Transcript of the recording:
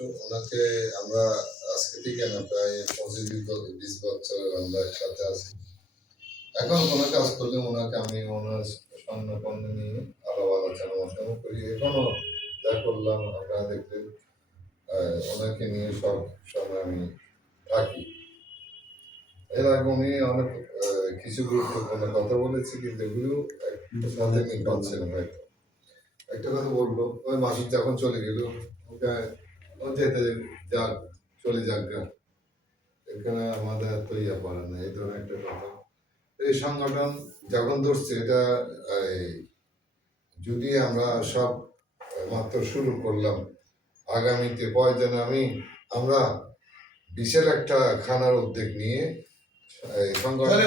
ওনাকে আমরা আজকে থেকে না প্রায় 25-20 বছর আমরা একসাথে আছি। এখন কোনো কাজ করলে ওনাকে আমি ওনার স্বর্ণপণ্য নিয়ে আলাপ আলোচনা করি। এখনো যা করলাম আপনারা দেখলেন, ওনাকে নিয়ে সব সময় আমি থাকি। এর আগে উনি অনেক কিছু গুরুত্বপূর্ণ কথা বলেছি, কিন্তু এগুলো সাথে মিল পাচ্ছে না। হয়তো একটা কথা বললো, ওই মাসুদ যখন চলে গেল, ওকে ও যেতে যাক, চলে যাক গা, এখানে আমাদের এত ইয়া পারে না, এই ধরনের একটা কথা। এই সংগঠন যখন ধরছে, এটা যদি আমরা সব মাত্র শুরু করলাম, আগামীতে প্রয়োজনে আমরা বিশেষ একটা খানার উদ্যোগ নিয়ে সংগঠন